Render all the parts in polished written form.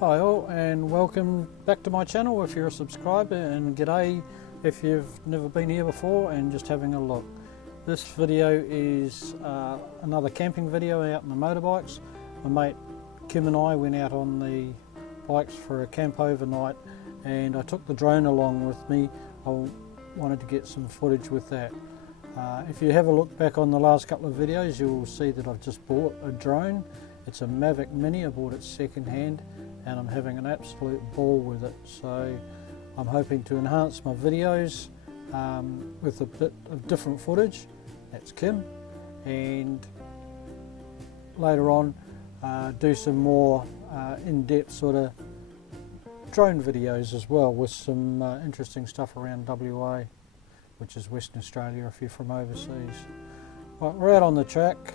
Hi all, and welcome back to my channel if you're a subscriber, and g'day if you've never been here before and just having a look. This video is another camping video out on the motorbikes. My mate Kim and I went out on the bikes for a camp overnight, and I took the drone along with me. I wanted to get some footage with that. If you have a look back on the last couple of videos, you'll see that I've just bought a drone. It's a Mavic Mini. I bought it second hand and I'm having an absolute ball with it. So I'm hoping to enhance my videos with a bit of different footage. That's Kim. And later on do some more in-depth sort of drone videos as well, with some interesting stuff around WA, which is Western Australia if you're from overseas. Right, we're out on the track.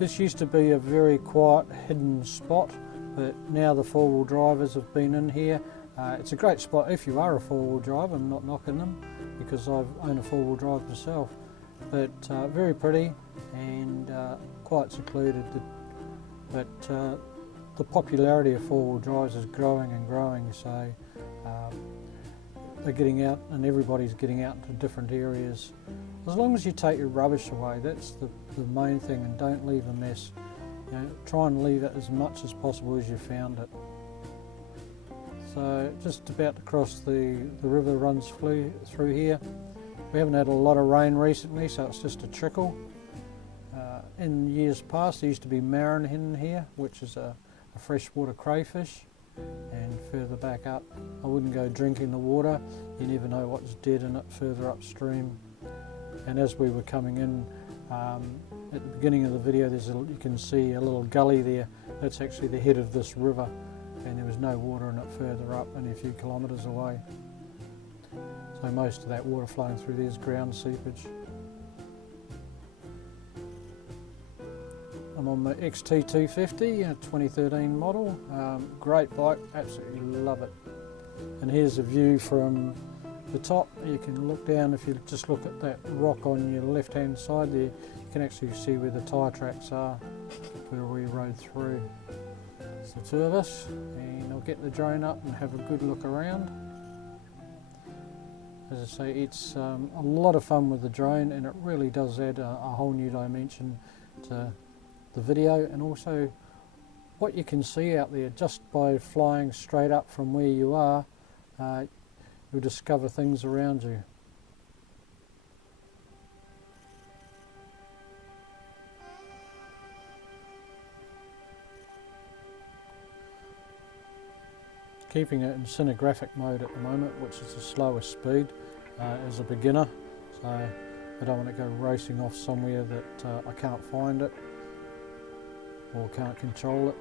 This used to be a very quiet hidden spot, but now the four-wheel drivers have been in here. It's a great spot if you are a four-wheel driver. I'm not knocking them because I own a four-wheel drive myself, but very pretty and quite secluded. But the popularity of four-wheel drives is growing and growing, so they're getting out and everybody's getting out into different areas. As long as you take your rubbish away, that's the main thing, and don't leave a mess. You know, try and leave it as much as possible as you found it. So just about to cross the river runs through here. We haven't had a lot of rain recently, so it's just a trickle. In years past there used to be marron in here, which is a freshwater crayfish, and further back up I wouldn't go drinking the water. You never know what's dead in it further upstream. And as we were coming in, at the beginning of the video, you can see a little gully there. That's actually the head of this river, and there was no water in it further up, only a few kilometres away. So most of that water flowing through there is ground seepage. I'm on my XT250, a 2013 model. Great bike, absolutely love it. And here's a view from the top. You can look down. If you just look at that rock on your left hand side there, you can actually see where the tyre tracks are where we rode through. It's the two of us, and I'll get the drone up and have a good look around. As I say, it's a lot of fun with the drone, and it really does add a whole new dimension to the video, and also what you can see out there just by flying straight up from where you are. You'll discover things around you. Keeping it in cinegraphic mode at the moment, which is the slowest speed as a beginner, so I don't want to go racing off somewhere that I can't find it or can't control it.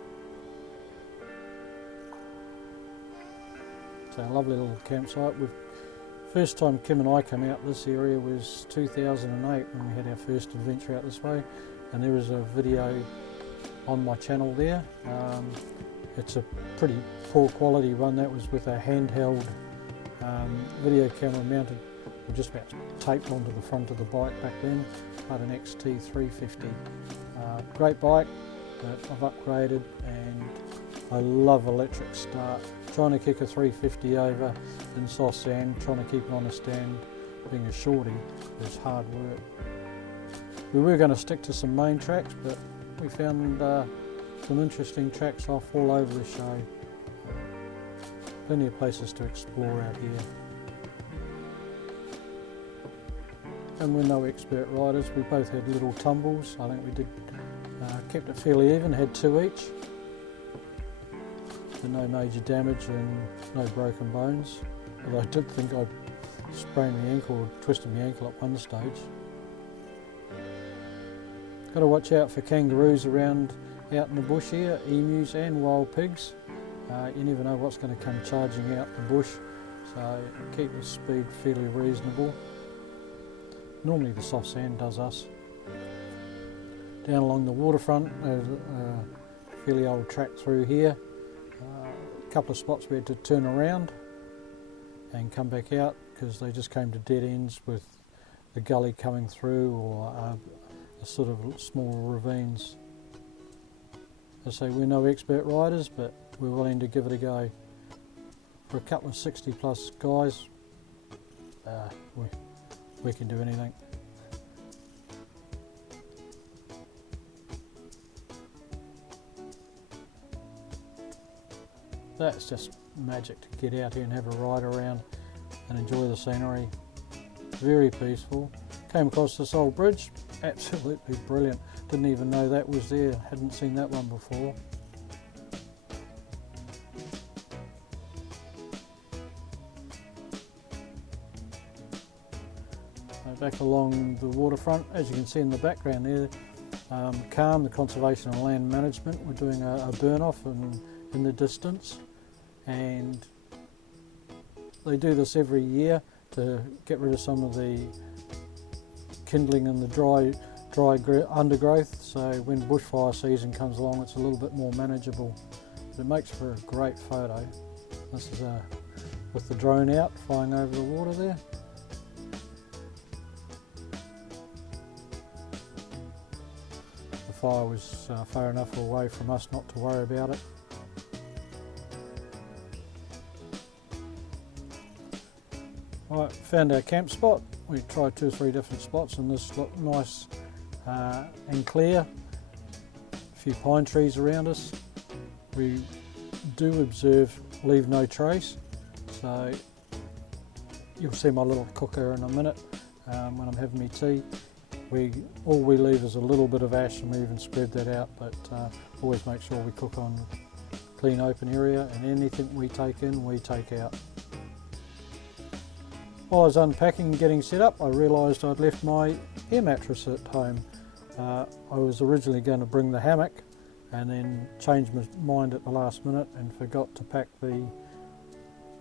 So a lovely little campsite. First time Kim and I came out this area was 2008 when we had our first adventure out this way, and there is a video on my channel there. It's a pretty poor quality one. That was with a handheld video camera mounted, just about taped onto the front of the bike back then, but an XT350. Great bike that I've upgraded, and I love electric start. Trying to kick a 350 over in soft sand, trying to keep it on a stand, being a shorty, is hard work. We were going to stick to some main tracks, but we found some interesting tracks off all over the show. Plenty of places to explore out here. And we're no expert riders, we both had little tumbles. I think we did kept it fairly even, had two each. No major damage and no broken bones, although I did think I sprained my ankle or twisted my ankle at one stage. Got to watch out for kangaroos around out in the bush here, emus and wild pigs. You never know what's going to come charging out the bush, so keep the speed fairly reasonable. Normally the soft sand does us. Down along the waterfront, there's a fairly old track through here. A couple of spots we had to turn around and come back out because they just came to dead ends with the gully coming through, or a sort of small ravines. As I say, we're no expert riders, but we're willing to give it a go. For a couple of 60 plus guys, we can do anything. That's just magic to get out here and have a ride around and enjoy the scenery. Very peaceful. Came across this old bridge, absolutely brilliant. Didn't even know that was there, hadn't seen that one before. Back along the waterfront, as you can see in the background there, CALM, the Conservation and Land Management, we're doing a burn off in the distance, and they do this every year to get rid of some of the kindling and the dry undergrowth, so when bushfire season comes along it's a little bit more manageable. But it makes for a great photo. This is with the drone out flying over the water there. The fire was far enough away from us not to worry about it. Right, found our camp spot. We tried 2 or 3 different spots and this looked nice and clear. A few pine trees around us. We do observe leave no trace, so you'll see my little cooker in a minute when I'm having my tea. All we leave is a little bit of ash and we even spread that out, but always make sure we cook on clean open area, and anything we take in we take out. While I was unpacking and getting set up, I realised I'd left my air mattress at home. I was originally going to bring the hammock and then changed my mind at the last minute and forgot to pack the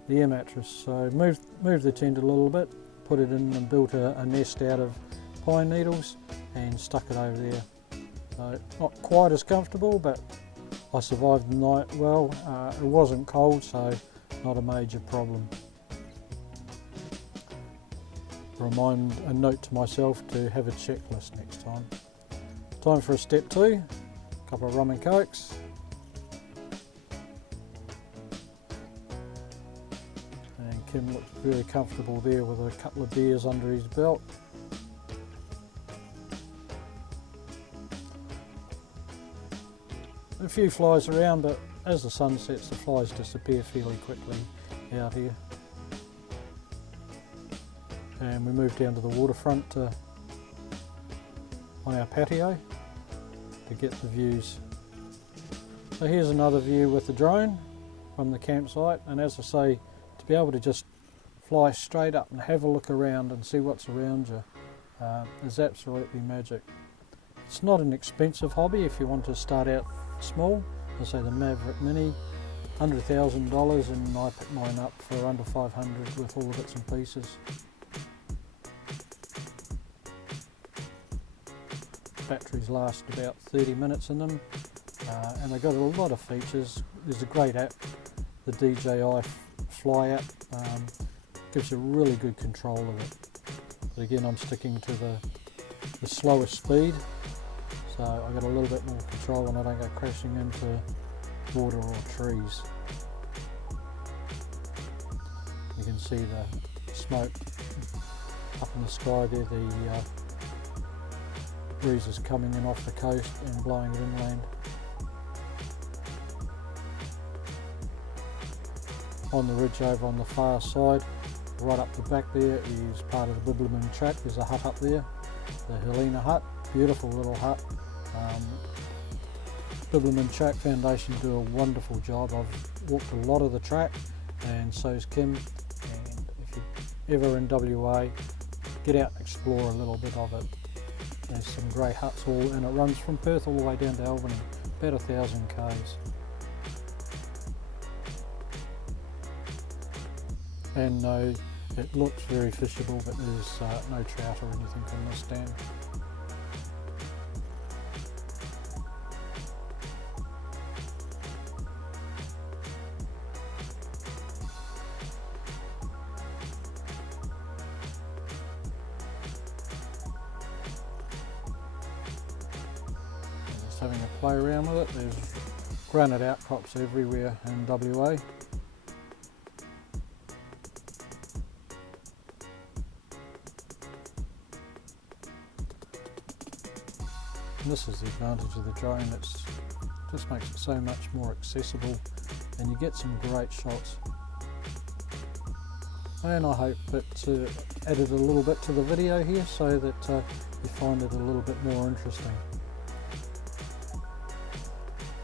air mattress. So moved the tent a little bit, put it in and built a nest out of pine needles and stuck it over there. So not quite as comfortable, but I survived the night well. It wasn't cold, so not a major problem. A note to myself to have a checklist next time. Time for a step 2, a couple of rum and cokes. And Kim looks very comfortable there with a couple of beers under his belt. A few flies around, but as the sun sets the flies disappear fairly quickly out here. And we moved down to the waterfront on our patio to get the views. So here's another view with the drone from the campsite, and as I say, to be able to just fly straight up and have a look around and see what's around you is absolutely magic. It's not an expensive hobby if you want to start out small. I say the Mavic Mini, under $1,000, and I picked mine up for under $500 with all the bits and pieces. Batteries last about 30 minutes in them, and they've got a lot of features. There's a great app, the DJI Fly app, gives you really good control of it. But again, I'm sticking to the slowest speed, so I got a little bit more control and I don't go crashing into water or trees. You can see the smoke up in the sky there, the breeze is coming in off the coast and blowing it inland. On the ridge over on the far side, right up the back there, is part of the Bibliman track. There's a hut up there, the Helena hut, beautiful little hut. Bibliman Track Foundation do a wonderful job. I've walked a lot of the track, and so's Kim, and if you're ever in WA, get out and explore a little bit of it. There's some great huts and it runs from Perth all the way down to Albany, about 1,000 k's. And no, it looks very fishable, but there's no trout or anything on this dam. Having a play around with it. There's granite outcrops everywhere in WA. And this is the advantage of the drone, it just makes it so much more accessible and you get some great shots. And I hope that added a little bit to the video here so that you find it a little bit more interesting.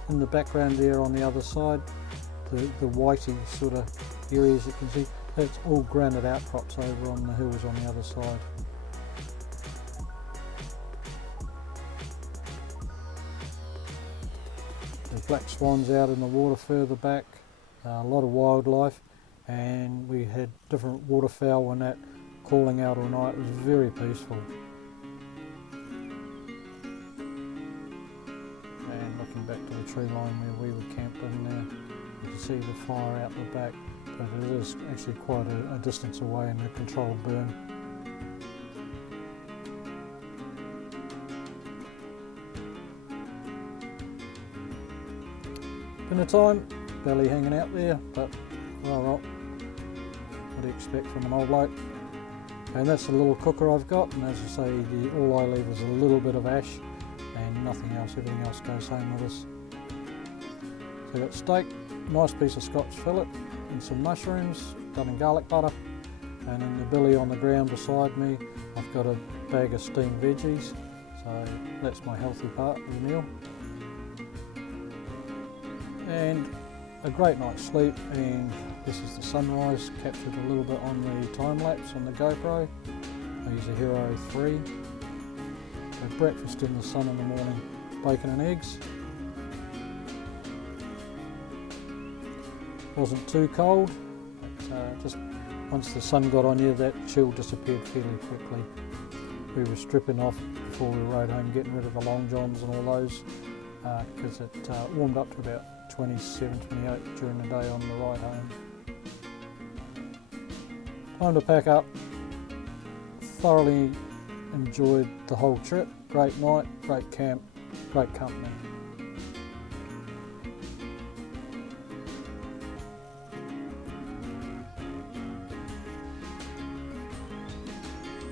In the background there on the other side, the whitey sort of areas you can see, that's all granite outcrops over on the hills on the other side. The black swans out in the water further back, a lot of wildlife, and we had different waterfowl and that calling out all night. It was very peaceful. And looking back to the tree line where we were camped in there, you can see the fire out the back, but it is actually quite a distance away and a controlled burn. Dinner time, belly hanging out there, but well, what do you expect from an old bloke? And that's the little cooker I've got, and as I say, all I leave is a little bit of ash and nothing else, everything else goes home with us. So I've got steak, nice piece of Scotch fillet and some mushrooms done in garlic butter, and in the billy on the ground beside me I've got a bag of steamed veggies, so that's my healthy part of the meal. And a great night's sleep, and this is the sunrise, captured a little bit on the time lapse on the GoPro. I use a Hero 3. So breakfast in the sun in the morning, bacon and eggs. Wasn't too cold, but just once the sun got on you, that chill disappeared fairly quickly. We were stripping off before we rode home, getting rid of the long johns and all those, because it warmed up to about 27, 28 during the day on the ride home. Time to pack up. Thoroughly enjoyed the whole trip. Great night, great camp, great company.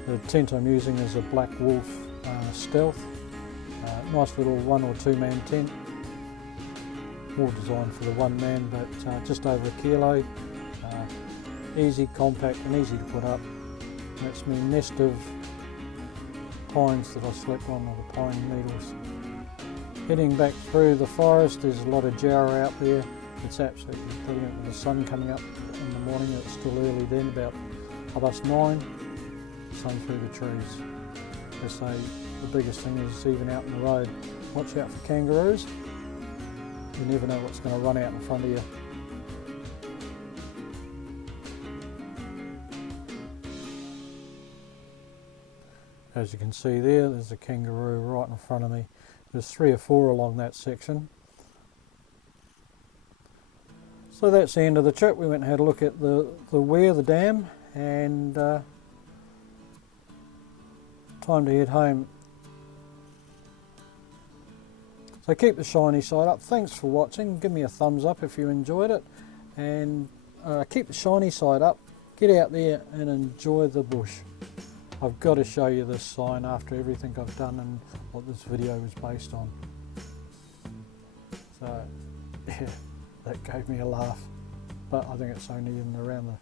The tent I'm using is a Black Wolf Stealth. Nice little 1 or 2 man tent. More designed for the 1 man, but just over a kilo. Easy, compact and easy to put up. That's my nest of pines that I slept on, or the pine needles. Heading back through the forest, there's a lot of jarrah out there. It's absolutely brilliant with the sun coming up in the morning. It's still early then, about 9:30, sun through the trees. They say the biggest thing is, even out in the road, watch out for kangaroos. You never know what's going to run out in front of you. As you can see there's a kangaroo right in front of me. There's 3 or 4 along that section. So that's the end of the trip. We went and had a look at the Weir, the dam, and time to head home. So keep the shiny side up. Thanks for watching. Give me a thumbs up if you enjoyed it, and keep the shiny side up. Get out there and enjoy the bush. I've got to show you this sign after everything I've done and what this video was based on. So yeah, that gave me a laugh, but I think it's only in around the